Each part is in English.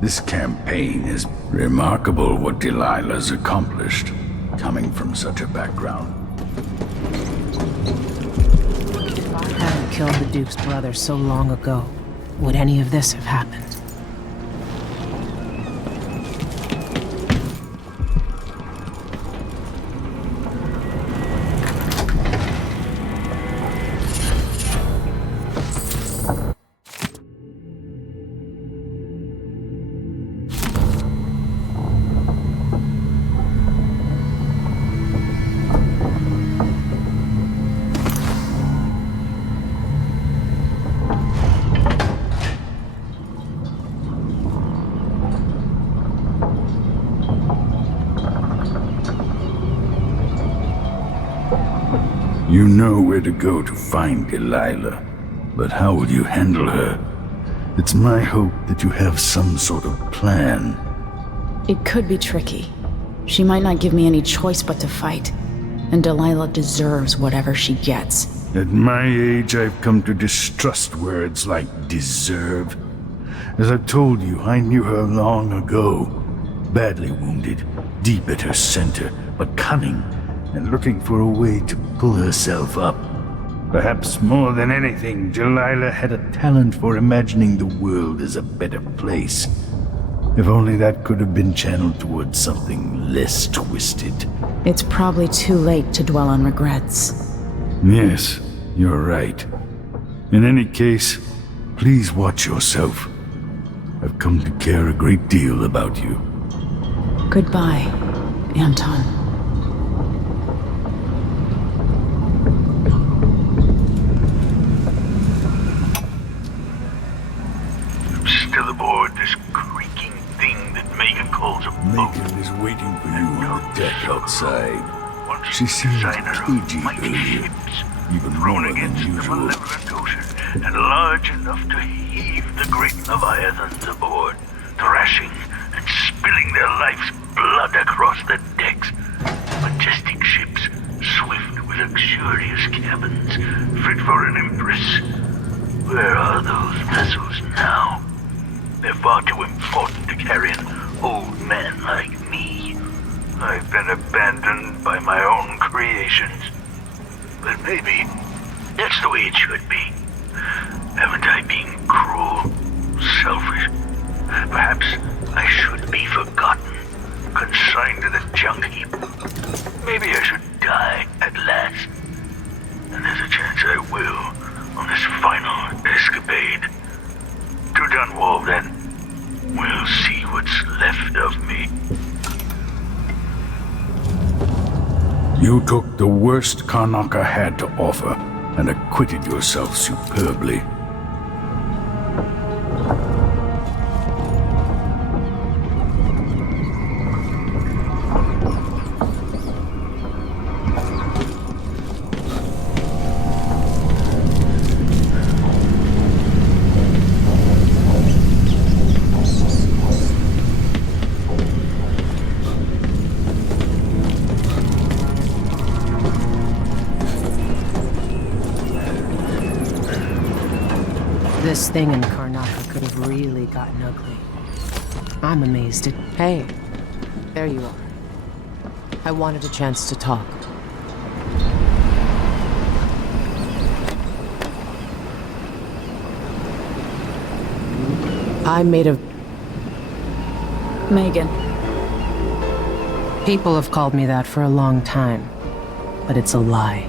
This campaign is remarkable what Delilah's accomplished, coming from such a background. If I hadn't killed the Duke's brother so long ago, would any of this have happened? You know where to go to find Delilah, but how will you handle her? It's my hope that you have some sort of plan. It could be tricky. She might not give me any choice but to fight, and Delilah deserves whatever she gets. At my age, I've come to distrust words like deserve. As I've told you, I knew her long ago. Badly wounded, deep at her center, but cunning, and looking for a way to pull herself up. Perhaps more than anything, Delilah had a talent for imagining the world as a better place. If only that could have been channeled towards something less twisted. It's probably too late to dwell on regrets. Yes, you're right. In any case, please watch yourself. I've come to care a great deal about you. Goodbye, Anton. Still aboard this creaking thing that Megan calls a boat. Megan is waiting for you on the deck outside. She seemed cagey earlier, even more than usual. The ocean, and large enough to heave the great leviathans aboard, thrashing and spilling their life's blood across the decks. Majestic ships, swift with luxurious cabins, fit for an Empress. Where are those vessels now? They're far too important to carry an old man like me. I've been abandoned by my own creations. But maybe that's the way it should be. Haven't I been cruel, selfish? Perhaps I should be forgotten, consigned to the junk heap. Maybe I should die at last. And there's a chance I will on this final escapade. To Dunwall, then. We'll see what's left of me. You took the worst Karnaca had to offer and acquitted yourself superbly. This thing in Karnaca could have really gotten ugly. I'm amazed at... Hey, there you are. I wanted a chance to talk. I'm made of... Megan. People have called me that for a long time, but it's a lie.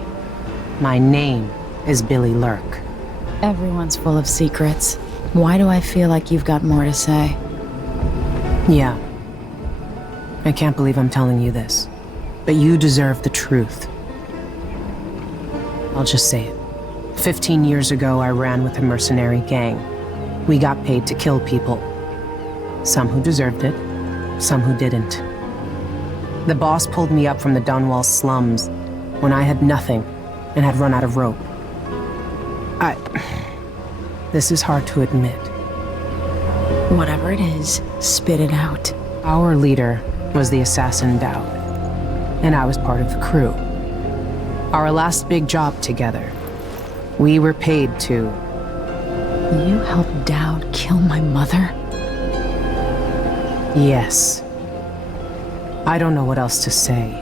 My name is Billy Lurk. Everyone's full of secrets. Why do I feel like you've got more to say? Yeah. I can't believe I'm telling you this, but you deserve the truth. I'll just say it. 15 years ago, I ran with a mercenary gang. We got paid to kill people. Some who deserved it, some who didn't. The boss pulled me up from the Dunwall slums when I had nothing and had run out of rope. This is hard to admit. Whatever it is, spit it out. Our leader was the assassin Dowd, and I was part of the crew. Our last big job together, we were paid to... You helped Dowd kill my mother? Yes. I don't know what else to say.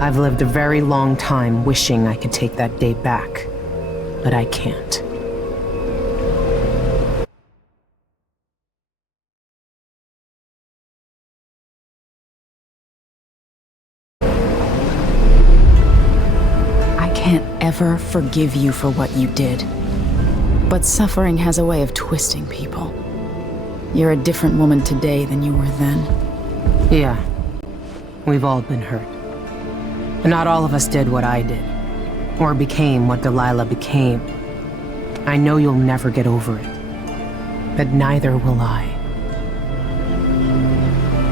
I've lived a very long time wishing I could take that day back, but I can't. I can't ever forgive you for what you did. But suffering has a way of twisting people. You're a different woman today than you were then. Yeah. We've all been hurt. But not all of us did what I did. Or became what Delilah became. I know you'll never get over it. But neither will I.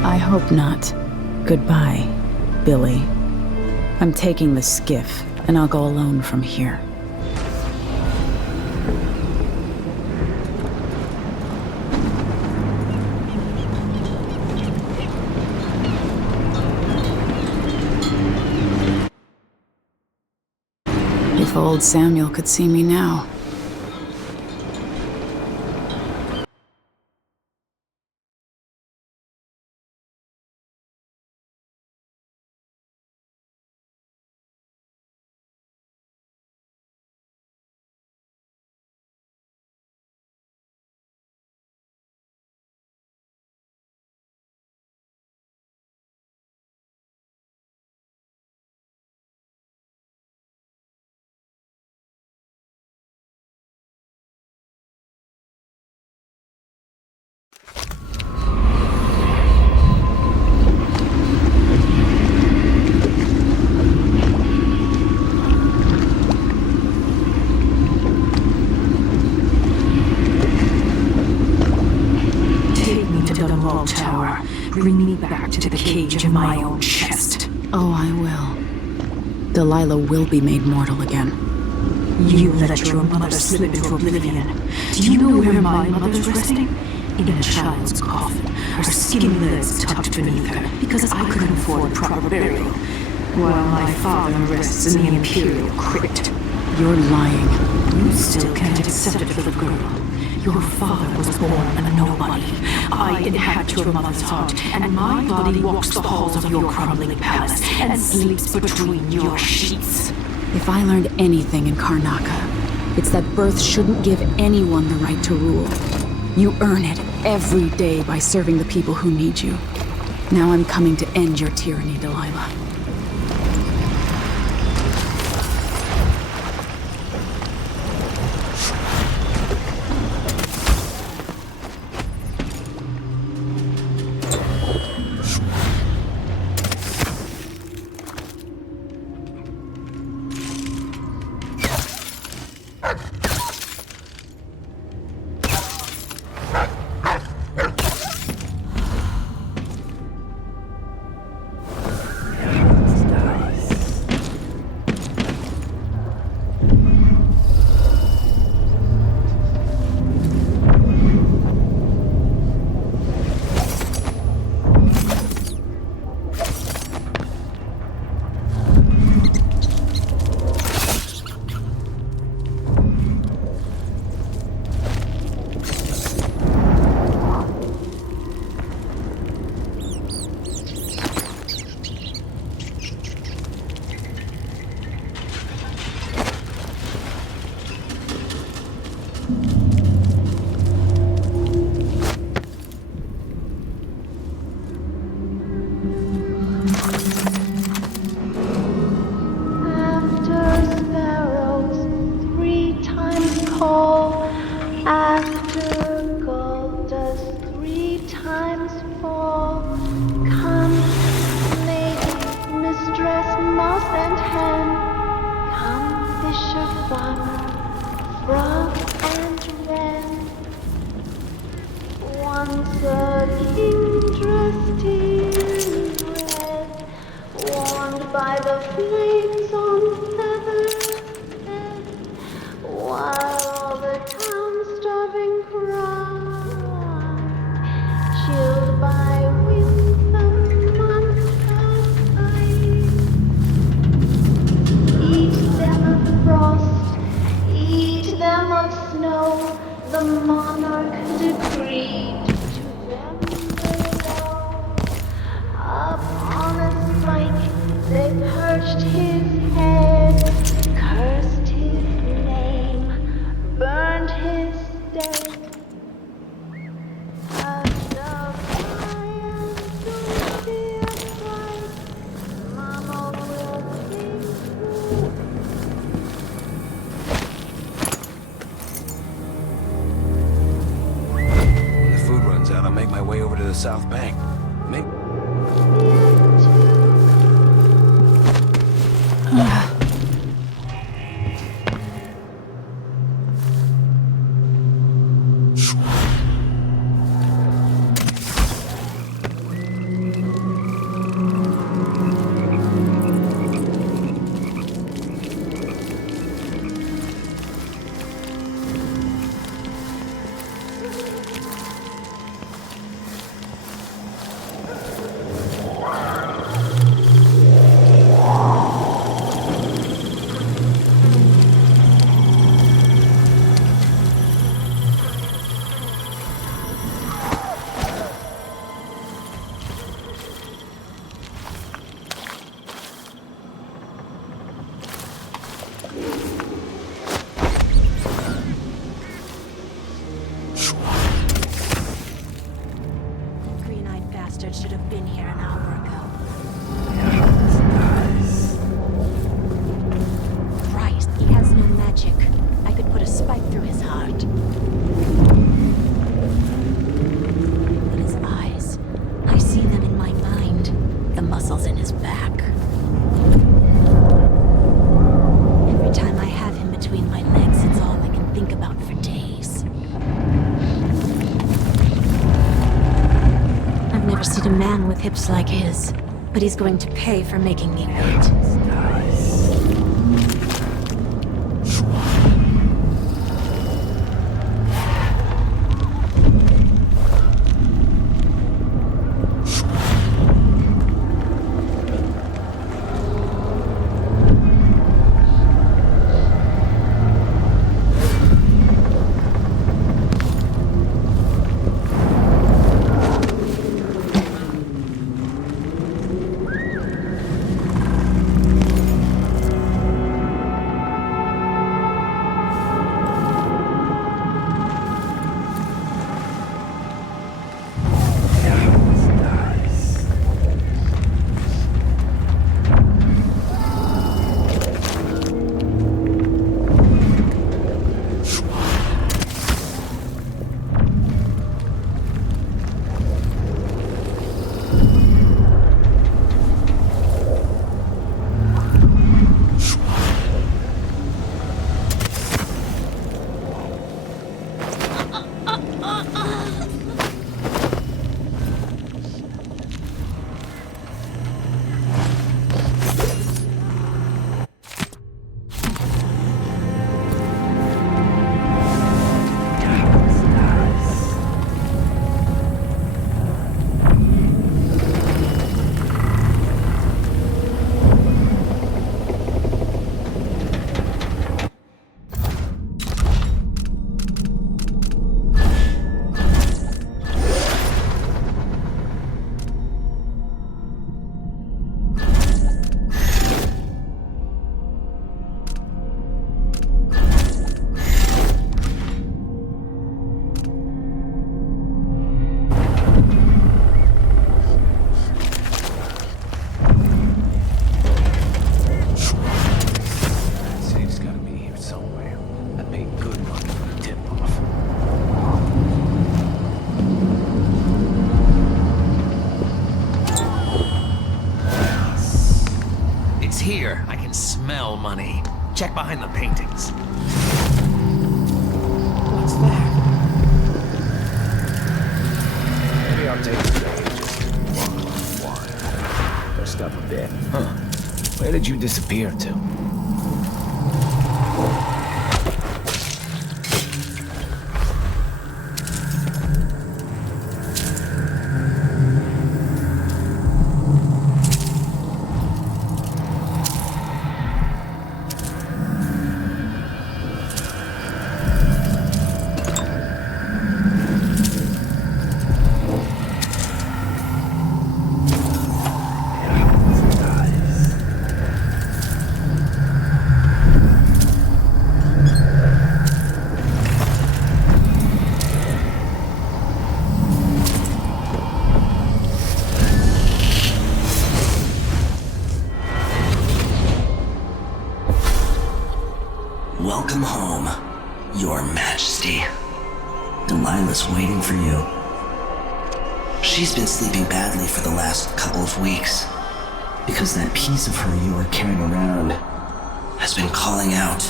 I hope not. Goodbye, Billy. I'm taking the skiff, and I'll go alone from here. If old Samuel could see me now. Dunwall Tower. Bring me back to the cage in my own chest. Oh, I will. Delilah will be made mortal again. You let your mother slip into oblivion. Do you know where my mother's resting? In a child's coffin, her skinny legs tucked beneath her, because I couldn't afford proper burial, while my father rests in the Imperial crypt. You're lying. You still can't accept it, little girl. Your father was born a nobody. I inhabit your mother's heart, and my body walks the halls of your crumbling palace and sleeps between your sheets. If I learned anything in Karnaca, it's that birth shouldn't give anyone the right to rule. You earn it every day by serving the people who need you. Now I'm coming to end your tyranny, Delilah. The monarch decreed to them the scorched his head, cursed his name, burned his dead. As the fire to be a Christ, Mama will sing through. When the food runs out, I'll make my way over to the South Bank. Maybe. Green-eyed bastard should have been here an hour ago. Christ, he has no magic. I could put a spike through his heart. But his eyes, I see them in my mind. The muscles in his back. Every time I have him between my legs, it's all I can think about for days. I've never seen a man with hips like his, but he's going to pay for making me wait. Here, I can smell money. Check behind the paintings. What's that? Maybe I'll take the day. Just walk on one. Rest up a bit. Huh. Where did you disappear to? Welcome home, Your Majesty. Delilah's waiting for you. She's been sleeping badly for the last couple of weeks, because that piece of her you are carrying around has been calling out,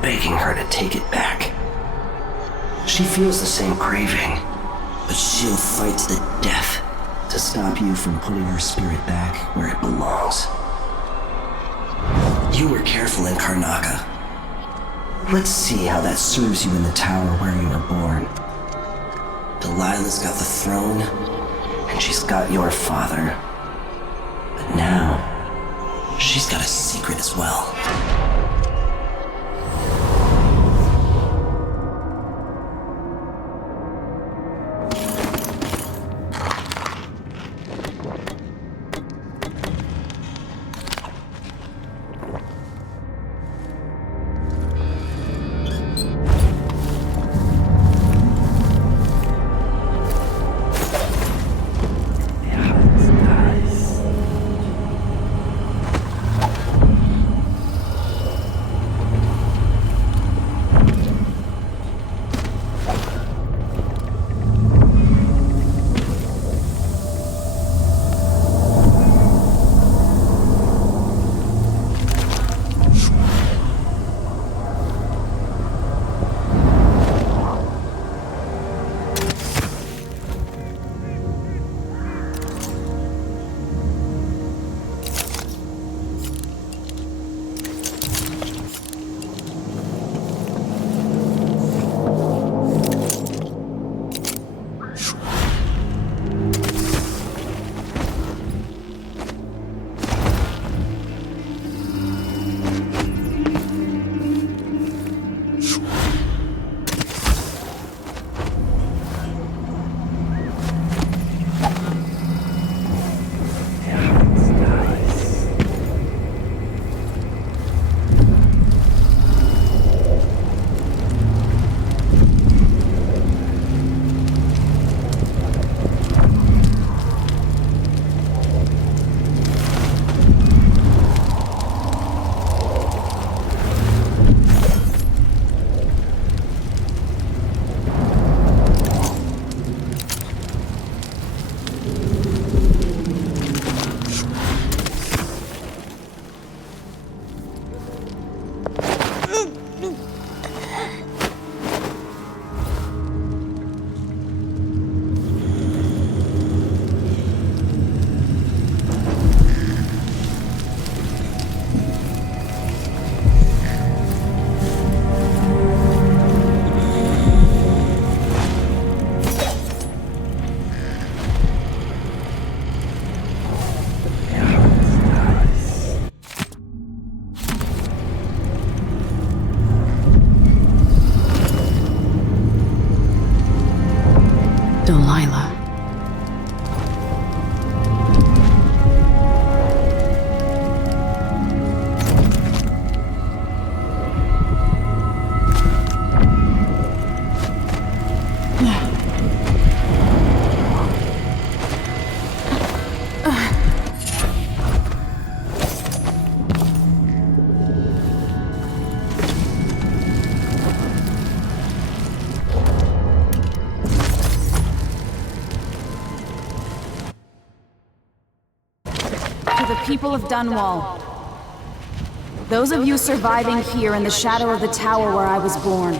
begging her to take it back. She feels the same craving, but she'll fight to the death to stop you from putting her spirit back where it belongs. You were careful in Karnaca. Let's see how that serves you in the tower where you were born. Delilah's got the throne, and she's got your father. But now, she's got a secret as well. Delilah. To the people of Dunwall, those of you surviving here in the shadow of the tower where I was born.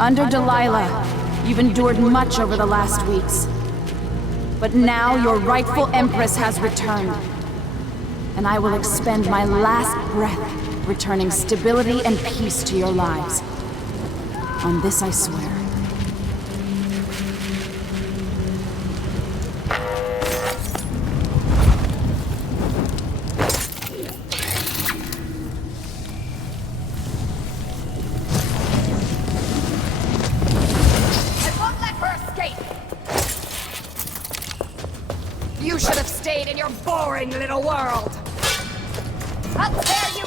Under Delilah, you've endured much over the last weeks. But now your rightful Empress has returned. And I will expend my last breath, returning stability and peace to your lives. On this I swear. You should have stayed in your boring little world. How dare you!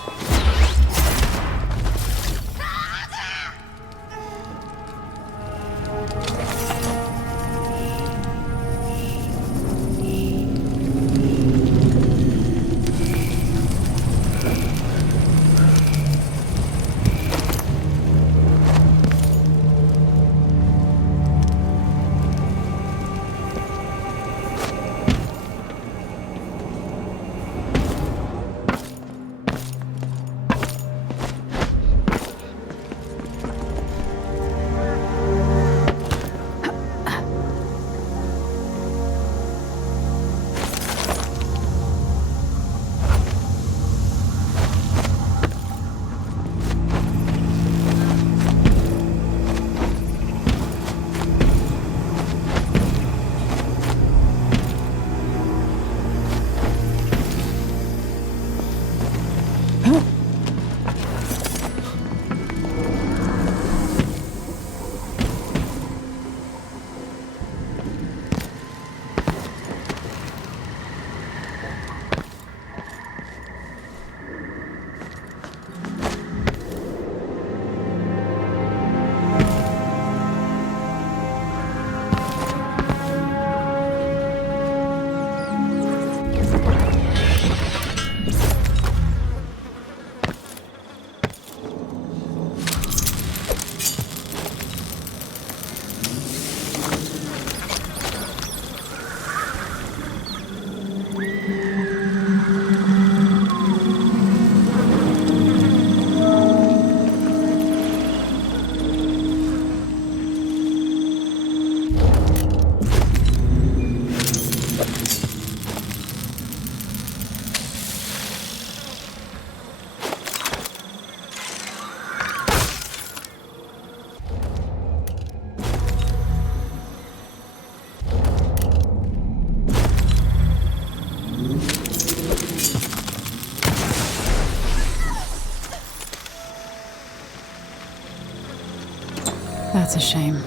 That's a shame.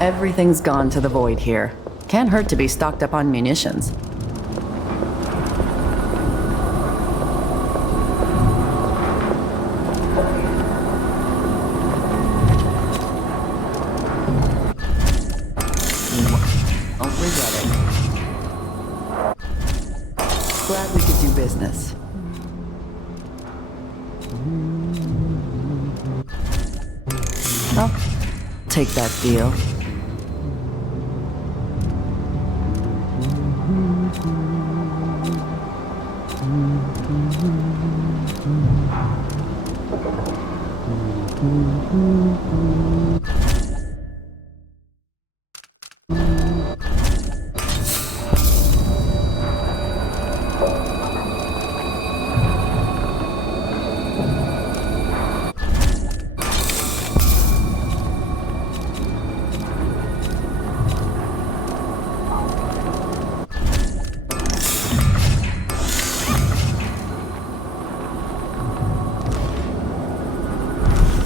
Everything's gone to the void here. Can't hurt to be stocked up on munitions. Don't regret it. Glad we could do business. I'll take that deal.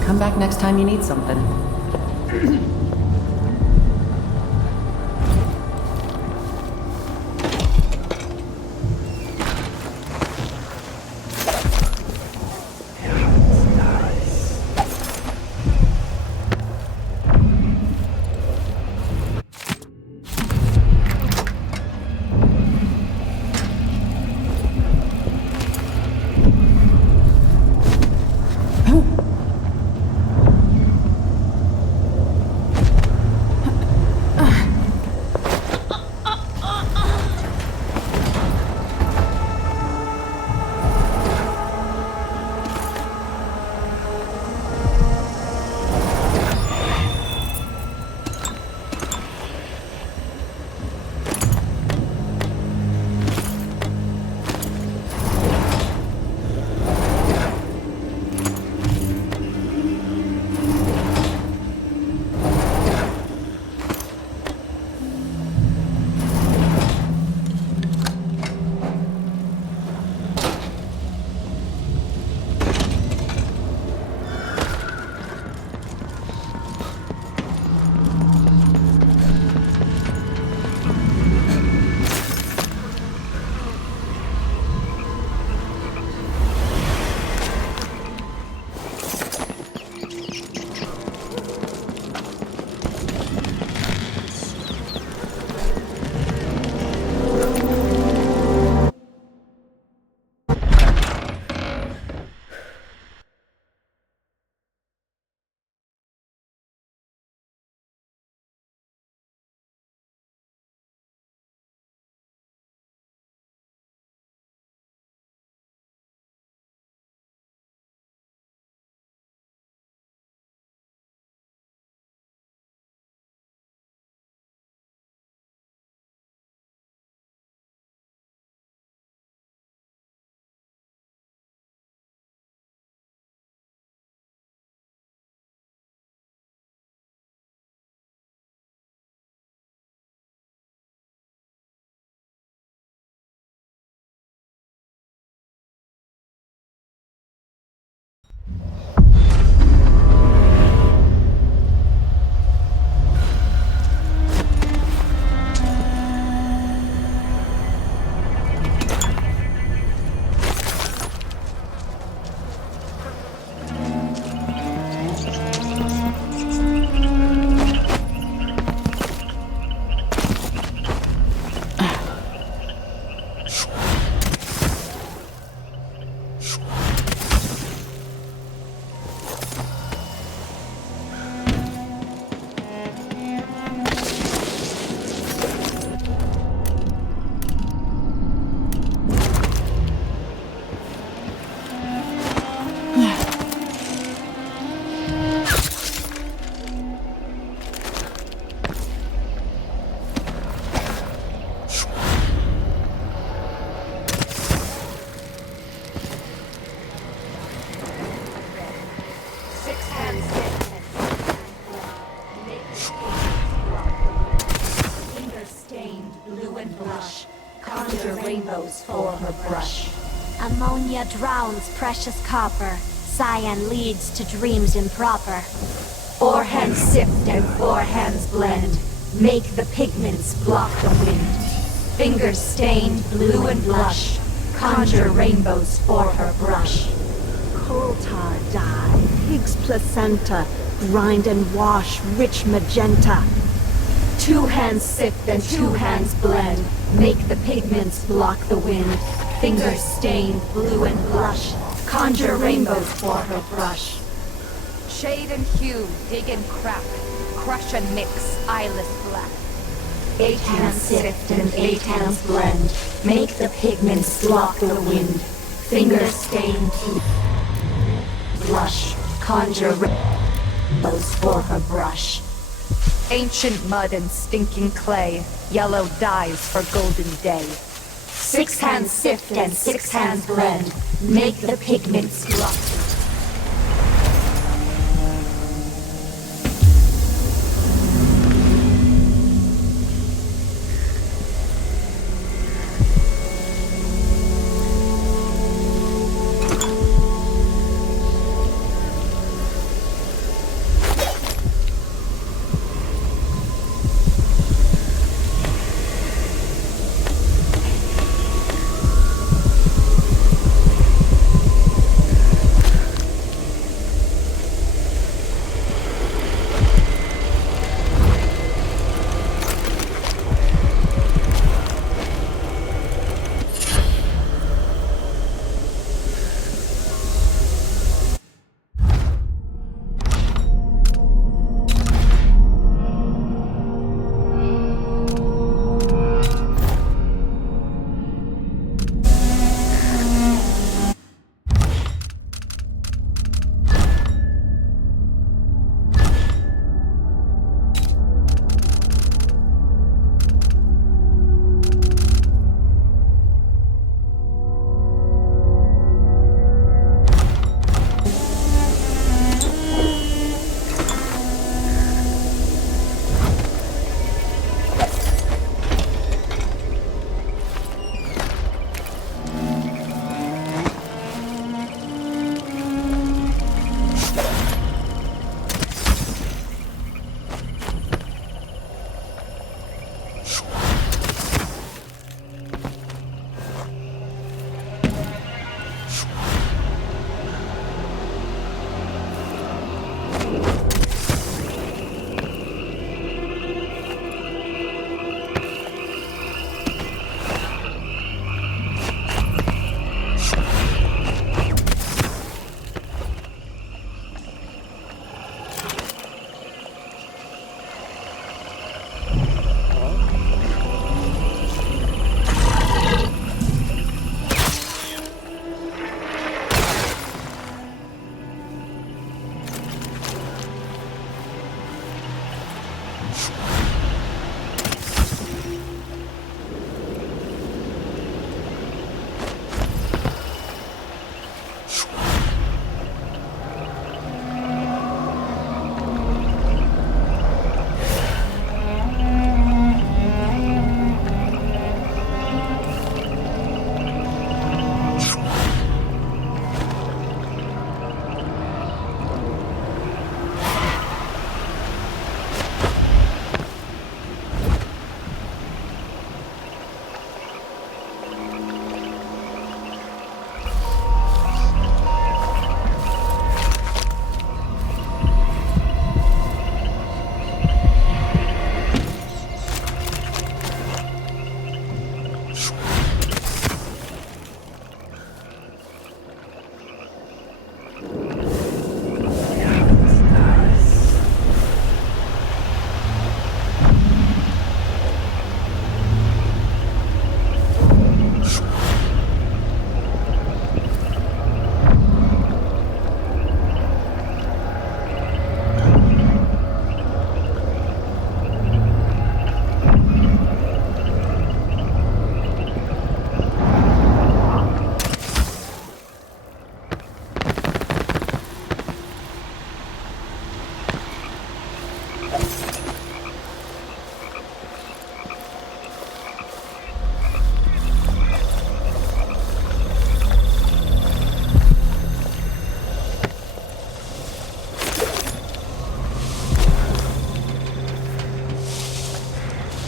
Come back next time you need something. rainbows for her brush. Ammonia drowns precious copper. Cyan leads to dreams improper. Four hands sift and four hands blend. Make the pigments block the wind. Fingers stained blue and blush. Conjure rainbows for her brush. Coal tar dye, pig's placenta, grind and wash rich magenta. Two hands sift and two hands blend. Make the pigments block the wind. Fingers stained blue and blush. Conjure rainbows for her brush. Shade and hue, dig and crack. Crush and mix, eyeless black. 8 hands sift and 8 hands blend. Make the pigments block the wind. Fingers stained blush. Conjure rainbows for her brush. Ancient mud and stinking clay. Yellow dyes for golden day. 6 hands sift and 6 hands blend. Make the pigments block.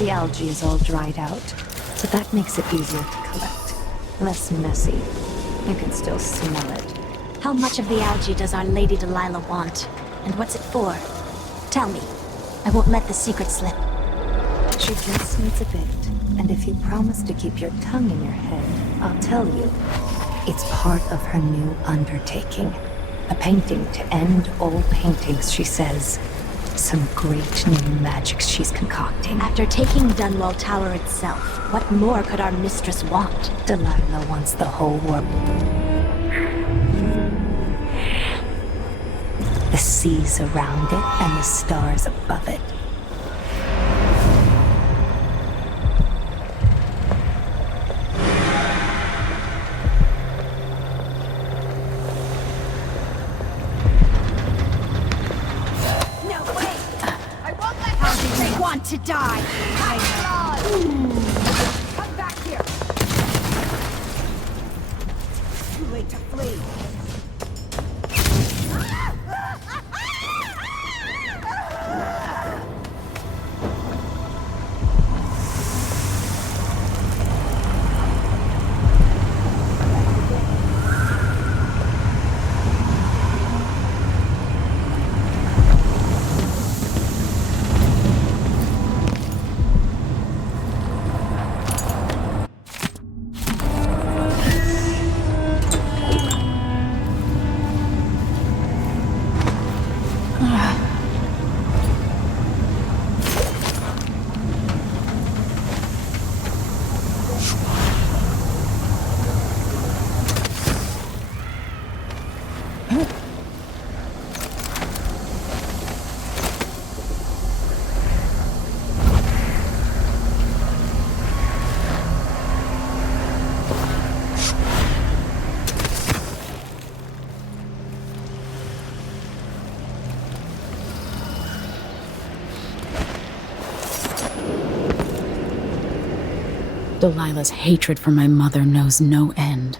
The algae is all dried out, but that makes it easier to collect. Less messy. You can still smell it. How much of the algae does our Lady Delilah want? And what's it for? Tell me. I won't let the secret slip. She just needs a bit, and if you promise to keep your tongue in your head, I'll tell you. It's part of her new undertaking. A painting to end all paintings, she says. Some great new magic she's concocting. After taking Dunwall Tower itself, what more could our mistress want? Delilah wants the whole world. The seas around it and the stars above it. To die. Come back here. Too late to flee. Delilah's hatred for my mother knows no end.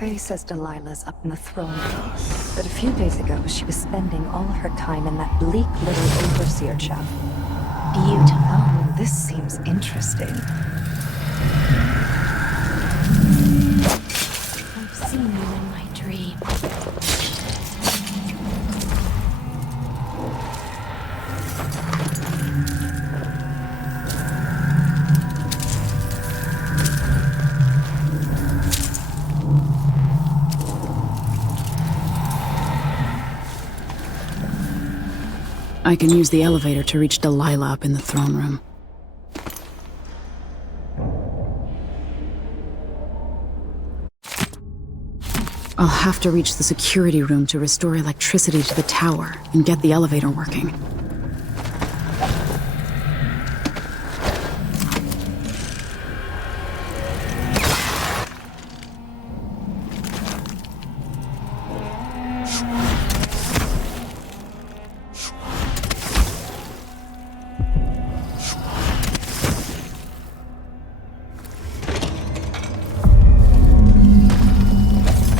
cafe says Delilah's up in the throne room, but a few days ago she was spending all her time in that bleak little overseer shop. Beautiful. Oh, this seems interesting. I've seen you in my dream. I can use the elevator to reach Delilah up in the throne room. I'll have to reach the security room to restore electricity to the tower and get the elevator working.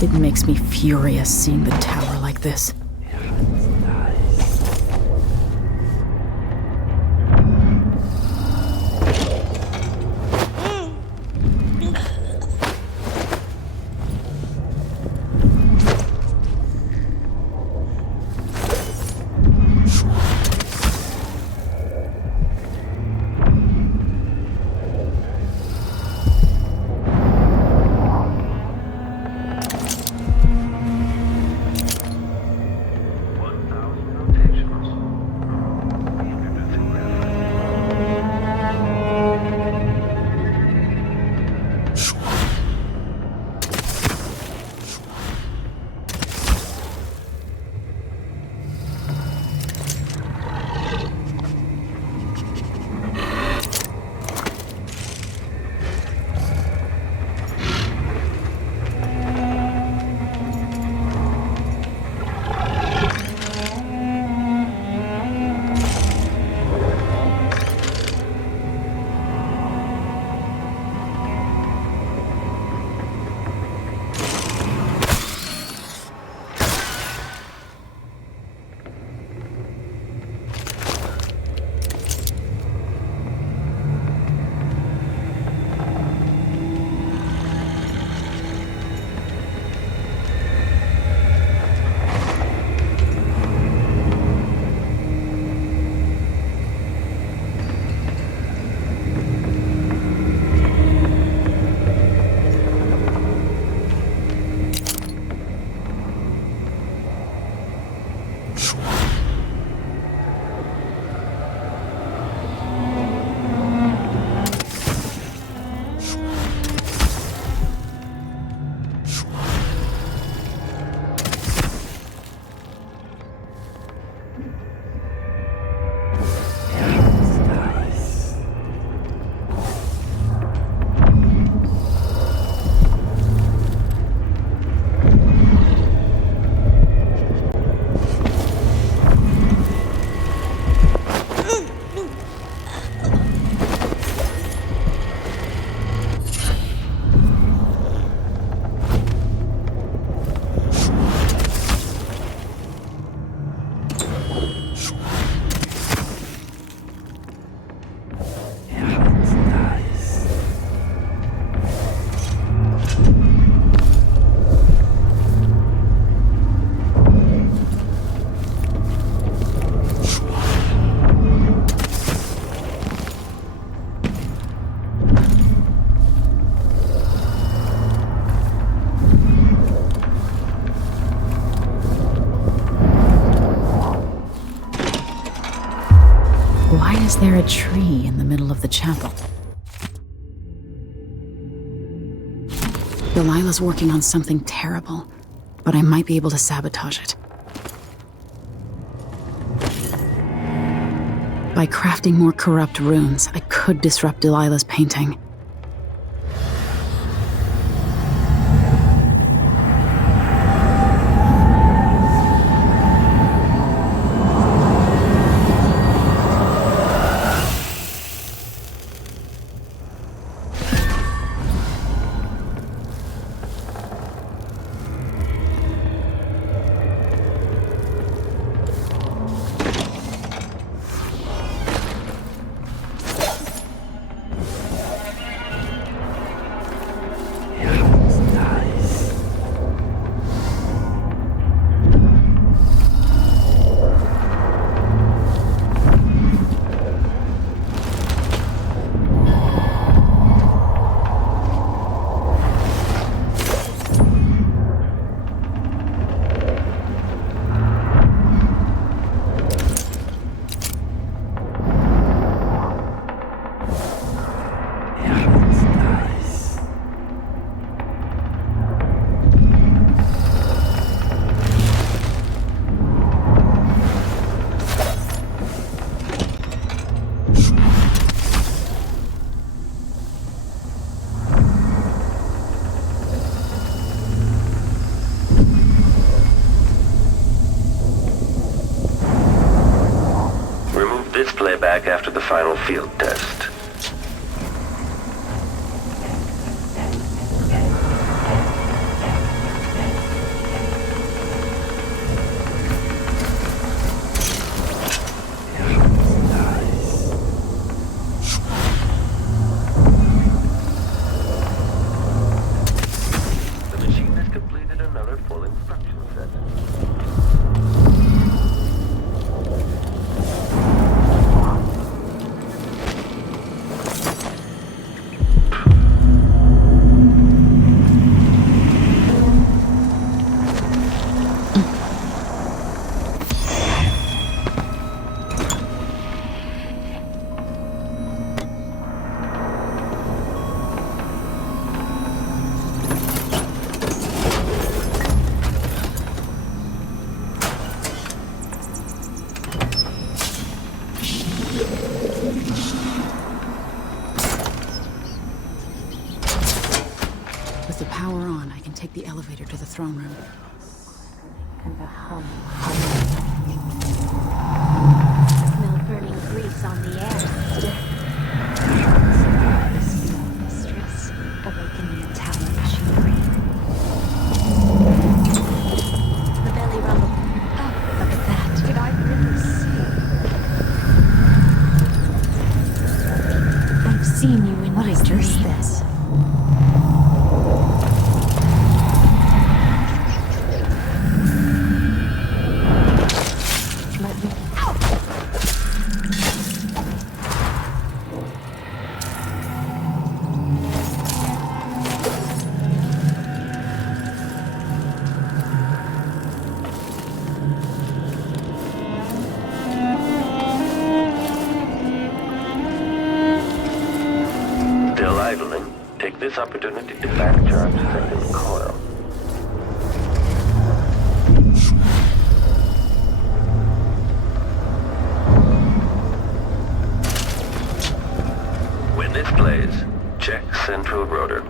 It makes me furious seeing the tower like this. Is there a tree in the middle of the chapel? Delilah's working on something terrible, but I might be able to sabotage it. By crafting more corrupt runes, I could disrupt Delilah's painting. back after the final field test. Take the elevator to the throne room. And the hum. Smell burning grease on the air. Mistress, awakening the tower machinery. The belly rumble. Oh, look at that. Did I really see? I've seen you in my dreams. This opportunity to back charge the second coil. When this plays, check central rotor.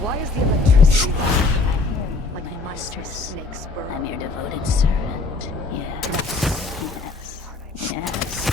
Why is the electricity like my monstrous snakes burn? I'm your devoted servant. Yes. Yes. Yes.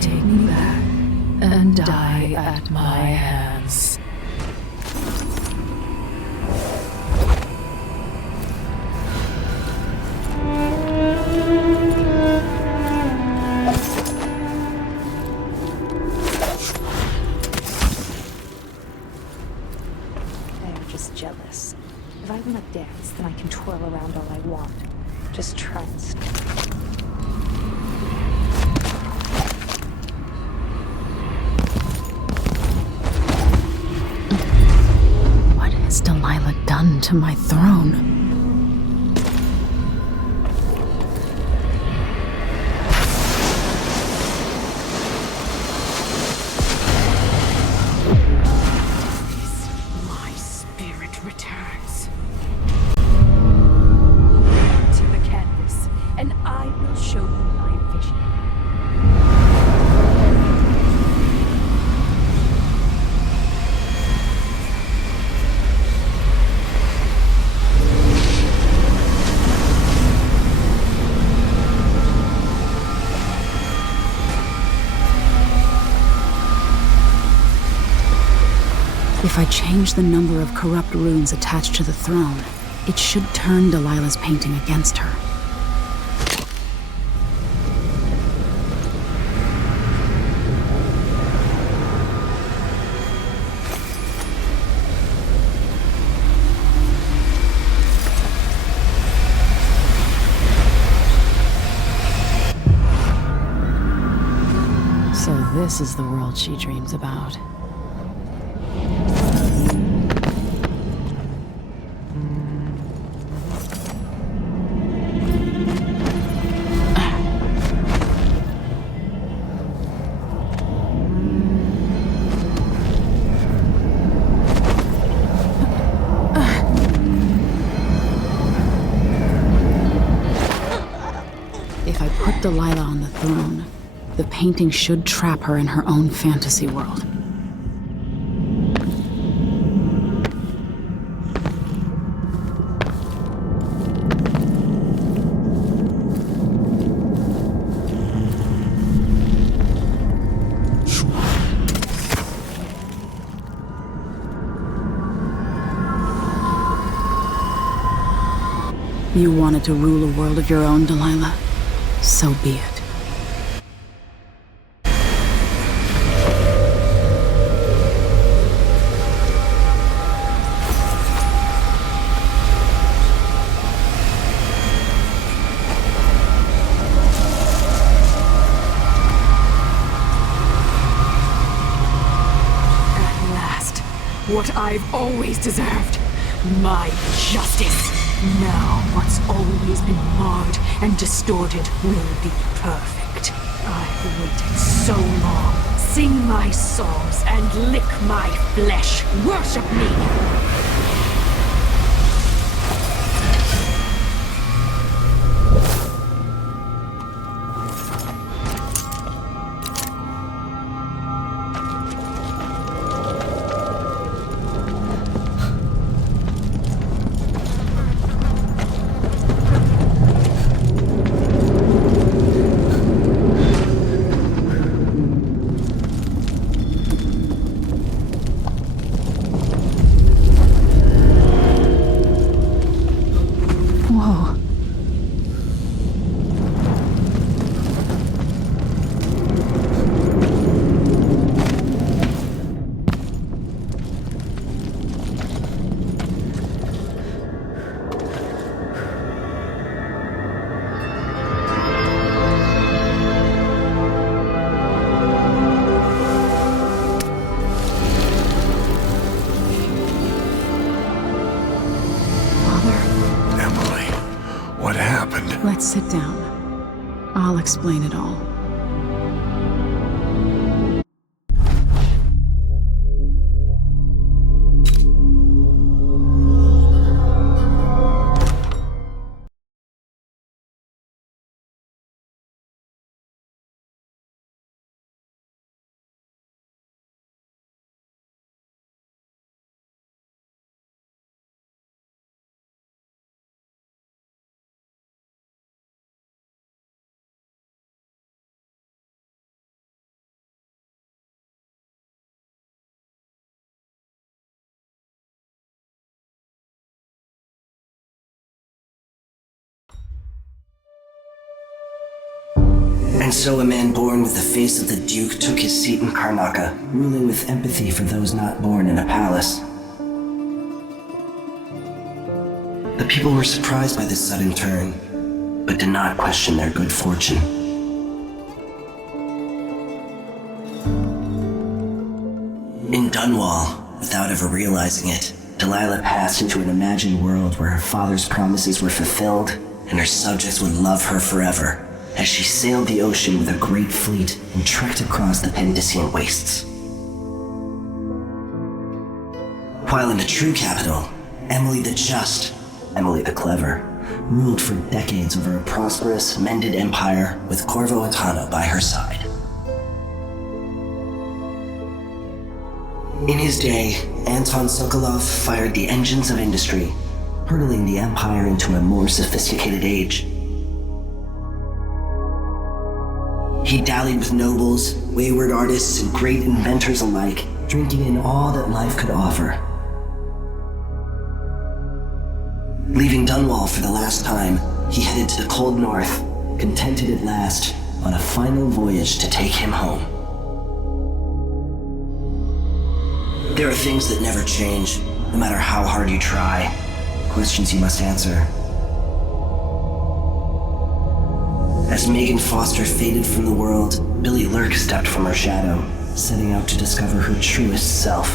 take me back and die at my hands. They're just jealous. If I want to dance, then I can twirl around all I want. Just try and stop. What has Delilah done to my throne? My spirit returns to the canvas, and I will show you my vision. If I change the number of corrupt runes attached to the throne, it should turn Delilah's painting against her. So this is the world she dreams about. If I put Delilah on the throne, the painting should trap her in her own fantasy world. You wanted to rule a world of your own, Delilah? So be it. At last, what I've always deserved. My justice. Now what's always been marred and distorted will be perfect. I've waited so long. Sing my songs and lick my flesh. Worship me! What happened? Let's sit down. I'll explain it all. And so a man born with the face of the Duke took his seat in Karnaca, ruling with empathy for those not born in a palace. The people were surprised by this sudden turn, but did not question their good fortune. In Dunwall, without ever realizing it, Delilah passed into an imagined world where her father's promises were fulfilled and her subjects would love her forever, as she sailed the ocean with a great fleet and trekked across the Pendician wastes. While in the true capital, Emily the Just, Emily the Clever, ruled for decades over a prosperous, mended empire with Corvo Attano by her side. In his day, Anton Sokolov fired the engines of industry, hurtling the empire into a more sophisticated age. He dallied with nobles, wayward artists, and great inventors alike, drinking in all that life could offer. Leaving Dunwall for the last time, he headed to the cold north, contented at last, on a final voyage to take him home. There are things that never change, no matter how hard you try. Questions you must answer. As Megan Foster faded from the world, Billy Lurk stepped from her shadow, setting out to discover her truest self,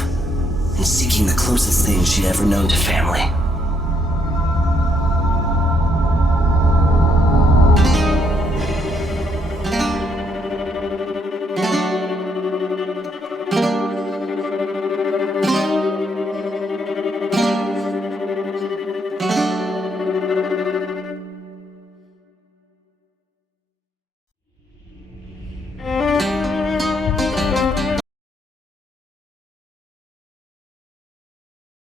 and seeking the closest thing she'd ever known to family.